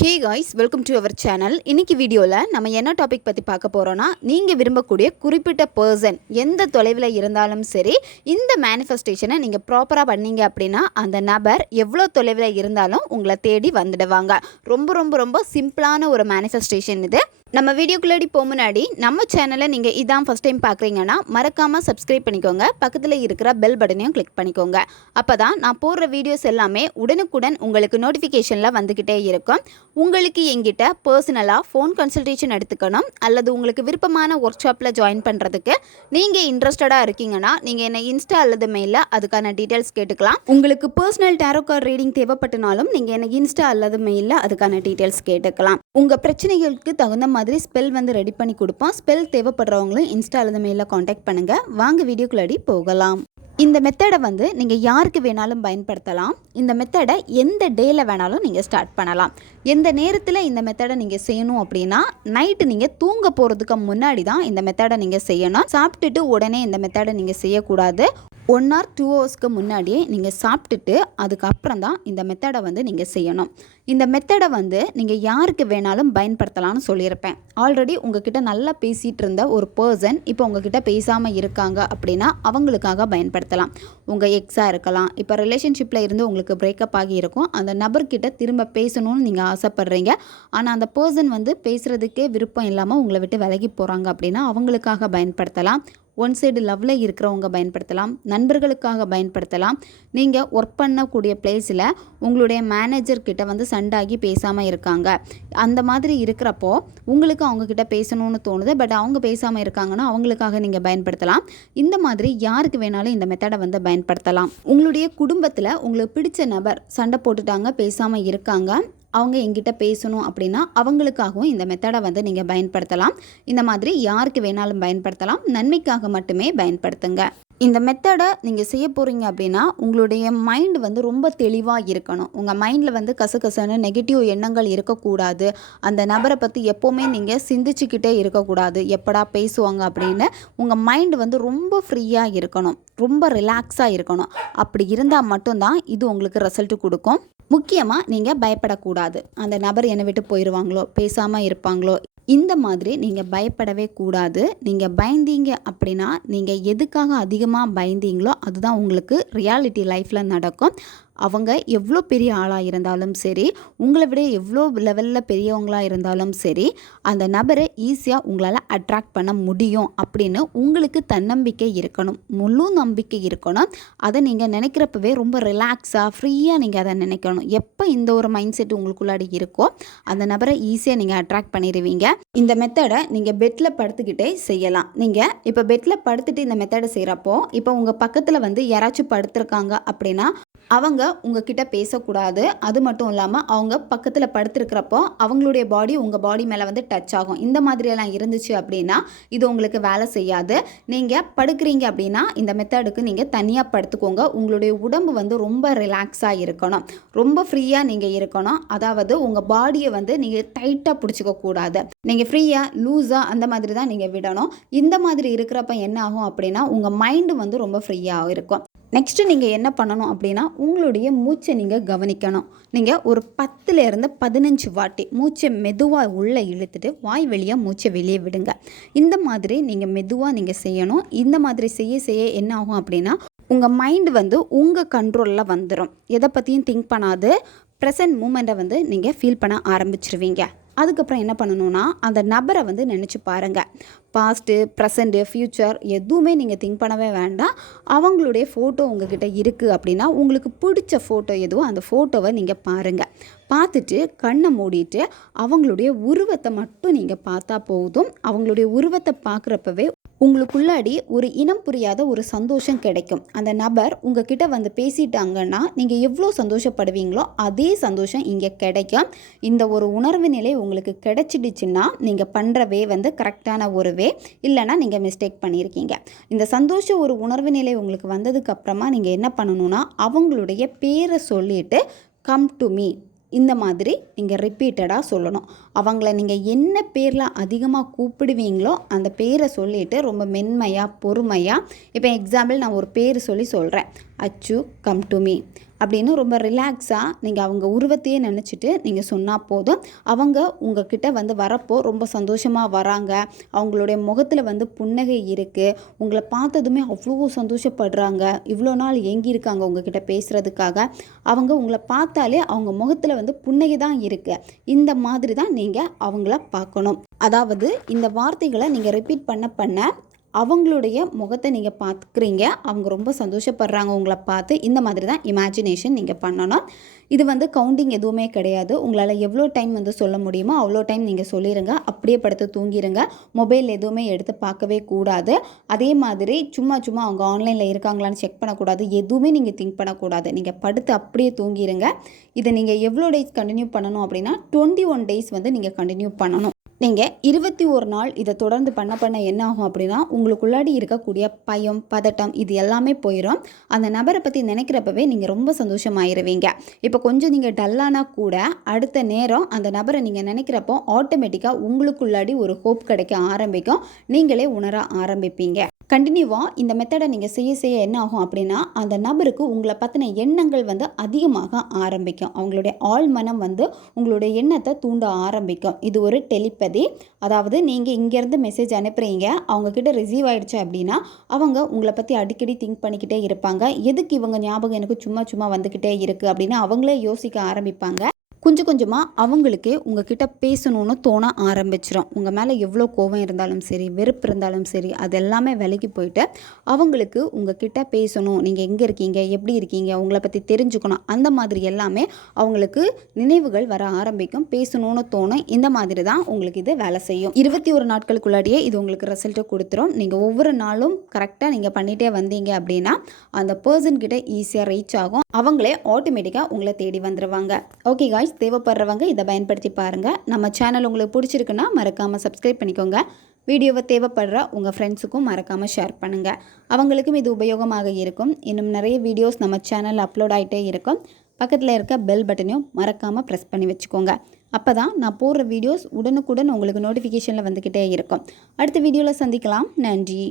Hey guys, welcome to our channel. இன்னைக்கு வீடியோவில் நம்ம என்ன டாபிக் பற்றி பார்க்க போகிறோன்னா, நீங்கள் விரும்பக்கூடிய குறிப்பிட்ட பர்சன் எந்த தொலைவில் இருந்தாலும் சரி, இந்த மேனிஃபெஸ்டேஷனை நீங்கள் ப்ராப்பராக பண்ணீங்க அப்படின்னா அந்த நபர் எவ்வளோ தொலைவில் இருந்தாலும் உங்களை தேடி வந்துடுவாங்க. ரொம்ப ரொம்ப ரொம்ப சிம்பிளான ஒரு மேனிஃபெஸ்டேஷன் இது. நம்ம வீடியோக்குள்ளாடி போக முன்னாடி நம்ம சேனலை நீங்கள் இதான் ஃபஸ்ட் டைம் பார்க்குறீங்கன்னா மறக்காமல் சப்ஸ்கிரைப் பண்ணிக்கோங்க. பக்கத்தில் இருக்கிற பெல் பட்டனையும் கிளிக் பண்ணிக்கோங்க. அப்போ தான் நான் போடுற வீடியோஸ் எல்லாமே உடனுக்குடன் உங்களுக்கு நோட்டிஃபிகேஷனில் வந்துக்கிட்டே இருக்கும். உங்களுக்கு எங்கிட்ட பர்சனலாக ஃபோன் கன்சல்டேஷன் எடுத்துக்கணும் அல்லது உங்களுக்கு விருப்பமான ஒர்க் ஷாப்பில் ஜாயின் பண்ணுறதுக்கு நீங்கள் இன்ட்ரெஸ்டடாக இருக்கீங்கன்னா நீங்கள் என்னை இன்ஸ்டா அல்லது மெயிலில் அதுக்கான டீட்டெயில்ஸ் கேட்டுக்கலாம். உங்களுக்கு பர்சனல் டேரோ கார்டு ரீடிங் தேவைப்பட்டனாலும் நீங்கள் என்னை இன்ஸ்டா அல்லது மெயிலில் அதுக்கான டீட்டெயில்ஸ் கேட்டுக்கலாம். உங்கள் பிரச்சனைகளுக்கு தகுந்த மாதிரி ஸ்பெல் ரெடி பண்ணி கொடுப்போம். ஸ்பெல் தேவைப்படுறவங்களும் இன்ஸ்டா அல்லது மெயிலில் காண்டாக்ட் பண்ணுங்கள். வாங்க வீடியோக்குள்ளாடி போகலாம். இந்த மெத்தடை நீங்கள் யாருக்கு வேணாலும் பயன்படுத்தலாம். இந்த மெத்தடை எந்த டேயில் வேணாலும் நீங்கள் ஸ்டார்ட் பண்ணலாம். எந்த நேரத்தில் இந்த மெத்தடை நீங்கள் செய்யணும் அப்படின்னா, நைட்டு நீங்கள் தூங்க போகிறதுக்கு முன்னாடி தான் இந்த மெத்தடை நீங்கள் செய்யணும். சாப்பிட்டுட்டு உடனே இந்த மெத்தடை நீங்கள் செய்யக்கூடாது. 1 or 2 ஹவர்ஸ்க்கு முன்னாடியே நீங்கள் சாப்பிட்டுட்டு அதுக்கப்புறம் தான் இந்த மெத்தடை நீங்கள் செய்யணும். இந்த மெத்தடை நீங்கள் யாருக்கு வேணாலும் பயன்படுத்தலாம்னு சொல்லியிருப்பேன். ஆல்ரெடி உங்ககிட்ட நல்லா பேசிகிட்டு இருந்த ஒரு பர்சன் இப்போ உங்ககிட்ட பேசாமல் இருக்காங்க அப்படின்னா அவங்களுக்காக பயன்படுத்தலாம். உங்கள் எக்ஸாக இருக்கலாம். இப்போ ரிலேஷன்ஷிப்பில் இருந்து உங்களுக்கு பிரேக்கப் ஆகி இருக்கும். அந்த நபர்கிட்ட திரும்ப பேசணும்னு நீங்கள் ஆசைப்பட்றீங்க. ஆனால் அந்த பர்சன் பேசுகிறதுக்கே விருப்பம் இல்லாமல் உங்களை விட்டு விலகி போகிறாங்க அப்படின்னா அவங்களுக்காக பயன்படுத்தலாம். ஒன் சைடு லவ்வில் இருக்கிறவங்க பயன்படுத்தலாம். நண்பர்களுக்காக பயன்படுத்தலாம். நீங்கள் ஒர்க் பண்ணக்கூடிய பிளேஸில் உங்களுடைய மேனேஜர்கிட்ட சண்டாகி பேசாமல் இருக்காங்க. அந்த மாதிரி இருக்கிறப்போ உங்களுக்கு அவங்கக்கிட்ட பேசணும்னு தோணுது, பட் அவங்க பேசாமல் இருக்காங்கன்னா அவங்களுக்காக நீங்கள் பயன்படுத்தலாம். இந்த மாதிரி யாருக்கு வேணாலும் இந்த மெத்தடை பயன்படுத்தலாம். உங்களுடைய குடும்பத்தில் உங்களுக்கு பிடிச்ச நபர் சண்டை போட்டுட்டாங்க, பேசாமல் இருக்காங்க, அவங்க எங்கிட்ட பேசணும் அப்படின்னா அவங்களுக்காகவும் இந்த மெத்தடை நீங்கள் பயன்படுத்தலாம். இந்த மாதிரி யாருக்கு வேணாலும் பயன்படுத்தலாம். நன்மைக்காக மட்டுமே பயன்படுத்துங்க. இந்த மெத்தடை நீங்கள் செய்ய போகிறீங்க அப்படின்னா உங்களுடைய மைண்டு ரொம்ப தெளிவாக இருக்கணும். உங்கள் மைண்டில் கசகசன்னு நெகட்டிவ் எண்ணங்கள் இருக்கக்கூடாது. அந்த நபரை பற்றி எப்போவுமே நீங்கள் சிந்திச்சுக்கிட்டே இருக்கக்கூடாது. எப்படா பேசுவாங்க அப்படின்னு உங்கள் மைண்டு ரொம்ப ஃப்ரீயாக இருக்கணும், ரொம்ப ரிலாக்ஸாக இருக்கணும். அப்படி இருந்தால் மட்டும்தான் இது உங்களுக்கு ரிசல்ட் கொடுக்கும். முக்கியமாக நீங்கள் பயப்படக்கூடாது. அந்த நபர் என்னை விட்டு போயிடுவாங்களோ, பேசாமல் இருப்பாங்களோ, இந்த மாதிரி நீங்கள் பயப்படவே கூடாது. நீங்கள் பயந்தீங்க அப்படின்னா நீங்கள் எதுக்காக அதிகமாக பயந்தீங்களோ அதுதான் உங்களுக்கு ரியாலிட்டி லைஃப்பில் நடக்கும். அவங்க எவ்வளோ பெரிய ஆளாக இருந்தாலும் சரி, உங்களை விட எவ்வளோ லெவலில் பெரியவங்களாக இருந்தாலும் சரி, அந்த நபரை ஈஸியாக உங்களால் அட்ராக்ட் பண்ண முடியும் அப்படின்னு உங்களுக்கு தன்னம்பிக்கை இருக்கணும், முழு நம்பிக்கை இருக்கணும். அதை நீங்கள் நினைக்கிறப்பவே ரொம்ப ரிலாக்ஸாக ஃப்ரீயாக நீங்கள் அதை நினைக்கணும். எப்போ இந்த ஒரு மைண்ட் செட் உங்களுக்குள்ளாடி இருக்கோ அந்த நபரை ஈஸியாக நீங்கள் அட்ராக்ட் பண்ணிடுவீங்க. இந்த மெத்தடை நீங்கள் பெட்டில் படுத்துக்கிட்டே செய்யலாம். நீங்கள் இப்போ பெட்டில் படுத்துட்டு இந்த மெத்தடை செய்கிறப்போ இப்போ உங்கள் பக்கத்தில் யாராச்சும் படுத்துருக்காங்க அப்படின்னா அவங்க உங்ககிட்ட பேசக்கூடாது. அது மட்டும் இல்லாமல் அவங்க பக்கத்தில் படுத்துருக்கிறப்போ அவங்களுடைய பாடி உங்கள் பாடி மேலே டச் ஆகும். இந்த மாதிரியெல்லாம் இருந்துச்சு அப்படின்னா இது உங்களுக்கு வேலை செய்யாது. நீங்கள் படுக்கிறீங்க அப்படின்னா இந்த மெத்தடுக்கு நீங்கள் தனியாக படுத்துக்கோங்க. உங்களுடைய உடம்பு ரொம்ப ரிலாக்ஸாக இருக்கணும், ரொம்ப ஃப்ரீயாக நீங்கள் இருக்கணும். அதாவது உங்கள் பாடியை நீங்கள் டைட்டாக பிடிச்சிக்க கூடாது. நீங்கள் ஃப்ரீயாக லூஸாக அந்த மாதிரி தான் நீங்கள் விடணும். இந்த மாதிரி இருக்கிறப்ப என்ன ஆகும் அப்படின்னா உங்கள் மைண்டு ரொம்ப ஃப்ரீயாக இருக்கும். நெக்ஸ்ட்டு நீங்கள் என்ன பண்ணணும் அப்படின்னா உங்களுடைய மூச்சை நீங்கள் கவனிக்கணும். நீங்கள் ஒரு 10லேருந்து 15 வாட்டி மூச்சை மெதுவாக உள்ளே இழுத்துட்டு வாய் வழியாக மூச்சை வெளியே விடுங்க. இந்த மாதிரி நீங்கள் மெதுவாக நீங்கள் செய்யணும். இந்த மாதிரி செய்ய செய்ய என்ன ஆகும் அப்படின்னா உங்கள் மைண்டு உங்கள் கண்ட்ரோலில் வந்துடும். எதை பற்றியும் திங்க் பண்ணாது ப்ரெசன்ட் மூமெண்ட்டை நீங்கள் ஃபீல் பண்ண ஆரம்பிச்சிருவீங்க. அதுக்கப்புறம் என்ன பண்ணணும்னா அந்த நபரை நினச்சி பாருங்கள். பாஸ்ட்டு, ப்ரெசண்ட்டு, ஃப்யூச்சர் எதுவுமே நீங்கள் திங்க் பண்ணவே வேண்டாம். அவங்களுடைய ஃபோட்டோ உங்ககிட்ட இருக்குது அப்படின்னா உங்களுக்கு பிடிச்ச ஃபோட்டோ எதுவோ அந்த ஃபோட்டோவை நீங்கள் பாருங்கள். பார்த்துட்டு கண்ணை மூடிட்டு அவங்களுடைய உருவத்தை மட்டும் நீங்கள் பார்த்தா போதும். அவங்களுடைய உருவத்தை பார்க்குறப்பவே உங்களுக்குள்ளாடி ஒரு இனம் புரியாத ஒரு சந்தோஷம் கிடைக்கும். அந்த நபர் உங்ககிட்ட பேசிட்டாங்கன்னா நீங்கள் எவ்வளோ சந்தோஷப்படுவீங்களோ அதே சந்தோஷம் இங்கே கிடைக்கும். இந்த ஒரு உணர்வு நிலை உங்களுக்கு கிடைச்சிடுச்சுன்னா நீங்கள் பண்ணுறவே கரெக்டான ஒரு வே, இல்லைனா நீங்கள் மிஸ்டேக் பண்ணியிருக்கீங்க. இந்த சந்தோஷ ஒரு உணர்வு நிலை உங்களுக்கு வந்ததுக்கப்புறமா நீங்கள் என்ன பண்ணணும்னா அவங்களுடைய பேரை சொல்லிவிட்டு கம் டு மீ இந்த மாதிரி நீங்கள் ரிப்பீட்டடாக சொல்லணும். அவங்கள நீங்கள் என்ன பேரில் அதிகமாக கூப்பிடுவீங்களோ அந்த பேரை சொல்லிவிட்டு ரொம்ப மென்மையாக பொறுமையாக, இப்போ எக்ஸாம்பிள் நான் ஒரு பேர் சொல்கிறேன். அச்சு கம் டு மீ, அப்படின்னு ரொம்ப ரிலாக்ஸாக நீங்கள் அவங்க உருவத்தையே நினச்சிட்டு நீங்கள் சொன்னால் போதும். அவங்க உங்ககிட்ட வந்து வரப்போ ரொம்ப சந்தோஷமாக வராங்க. அவங்களுடைய முகத்தில் வந்து புன்னகை இருக்குது. உங்களை பார்த்ததுமே அவ்வளோ சந்தோஷப்படுறாங்க. இவ்வளோ நாள் ஏங்கியிருக்காங்க உங்ககிட்ட பேசுகிறதுக்காக. அவங்க உங்களை பார்த்தாலே அவங்க முகத்தில் வந்து புன்னகை தான் இருக்குது. இந்த மாதிரி தான் நீங்கள் அவங்கள பார்க்கணும். அதாவது இந்த வார்த்தைகளை நீங்கள் ரிப்பீட் பண்ண அவங்களுடைய முகத்தை நீங்கள் பார்க்குறீங்க. அவங்க ரொம்ப சந்தோஷப்படுறாங்க உங்களை பார்த்து. இந்த மாதிரி தான் இமேஜினேஷன் நீங்கள் பண்ணணும். இது வந்து கவுண்டிங் எதுவுமே கிடையாது. உங்களால் எவ்வளோ டைம் வந்து சொல்ல முடியுமோ அவ்வளோ டைம் நீங்கள் சொல்லிடுங்க. அப்படியே படுத்து தூங்கிடுங்க. மொபைல் எதுவுமே எடுத்து பார்க்கவே கூடாது. அதே மாதிரி சும்மா அவங்க ஆன்லைனில் இருக்காங்களான்னு செக் பண்ணக்கூடாது. எதுவுமே நீங்கள் திங்க் பண்ணக்கூடாது. நீங்கள் படுத்து அப்படியே தூங்கிடுங்க. இதை நீங்கள் எவ்வளோ டேஸ் கண்டினியூ பண்ணணும் அப்படின்னா 21 டேஸ் வந்து நீங்கள் கண்டினியூ பண்ணணும். நீங்கள் 21 நாள் இதை தொடர்ந்து பண்ண என்ன ஆகும் அப்படின்னா உங்களுக்குள்ளாடி இருக்கக்கூடிய பயம், பதட்டம் இது எல்லாமே போயிடும். அந்த நபரை பற்றி நினைக்கிறப்பவே நீங்கள் ரொம்ப சந்தோஷமாயிருவீங்க. இப்போ கொஞ்சம் நீங்கள் டல்லானா கூட அடுத்த நேரம் அந்த நபரை நீங்கள் நினைக்கிறப்போ ஆட்டோமேட்டிக்காக உங்களுக்குள்ளாடி ஒரு ஹோப் கிடைக்க ஆரம்பிக்கும். நீங்களே உணர ஆரம்பிப்பீங்க. கண்டினியூவாக இந்த மெத்தடை நீங்கள் செய்ய என்ன ஆகும் அப்படின்னா அந்த நபருக்கு உங்களை பற்றின எண்ணங்கள் வந்து அதிகமாக ஆரம்பிக்கும். அவங்களுடைய ஆழ்மனம் வந்து உங்களுடைய எண்ணத்தை தூண்ட ஆரம்பிக்கும். இது ஒரு டெலிபதி. அதாவது நீங்கள் இங்கேருந்து மெசேஜ் அனுப்புகிறீங்க, அவங்கக்கிட்ட ரிசீவ் ஆகிடுச்சு அப்படின்னா அவங்க உங்களை பற்றி அடிக்கடி திங்க் பண்ணிக்கிட்டே இருப்பாங்க. எதுக்கு இவங்க ஞாபகம் எனக்கு சும்மா வந்துக்கிட்டே இருக்குது அப்படின்னு அவங்களே யோசிக்க ஆரம்பிப்பாங்க. கொஞ்சமாக அவங்களுக்கே உங்ககிட்ட பேசணும்னு தோண ஆரம்பிச்சிடும். உங்கள் மேலே எவ்வளோ கோபம் இருந்தாலும் சரி, வெறுப்பு இருந்தாலும் சரி, அது எல்லாமே விலகி போயிட்டு அவங்களுக்கு உங்ககிட்ட பேசணும், நீங்கள் எங்கே இருக்கீங்க, எப்படி இருக்கீங்க, உங்களை பற்றி தெரிஞ்சுக்கணும், அந்த மாதிரி எல்லாமே அவங்களுக்கு நினைவுகள் வர ஆரம்பிக்கும். பேசணும்னு தோணும். இந்த மாதிரி தான் உங்களுக்கு இது வேலை செய்யும். 21 நாட்களுக்குள்ளாடியே இது உங்களுக்கு ரிசல்ட்டை கொடுத்துரும். நீங்கள் ஒவ்வொரு நாளும் கரெக்டாக நீங்கள் பண்ணிகிட்டே வந்தீங்க அப்படின்னா அந்த பர்சன்கிட்ட ஈஸியாக ரீச் ஆகும். அவங்களே ஆட்டோமேட்டிக்காக உங்களை தேடி வந்துடுவாங்க. ஓகே காய்ஸ், தேவைப்படுறவங்க இதை பயன்படுத்தி பாருங்கள். நம்ம சேனல் உங்களுக்கு பிடிச்சிருக்குன்னா மறக்காமல் சப்ஸ்கிரைப் பண்ணிக்கோங்க. வீடியோவை தேவைப்படுற உங்கள் ஃப்ரெண்ட்ஸுக்கும் மறக்காமல் ஷேர் பண்ணுங்கள். அவங்களுக்கும் இது உபயோகமாக இருக்கும். இன்னும் நிறைய வீடியோஸ் நம்ம சேனலில் அப்லோட் ஆகிட்டே இருக்கும். பக்கத்தில் இருக்க பெல் பட்டனையும் மறக்காமல் ப்ரெஸ் பண்ணி வச்சுக்கோங்க. அப்போ தான் நான் போடுற வீடியோஸ் உடனுக்குடன் உங்களுக்கு நோட்டிஃபிகேஷனில் வந்துக்கிட்டே இருக்கும். அடுத்த வீடியோவில் சந்திக்கலாம். நன்றி.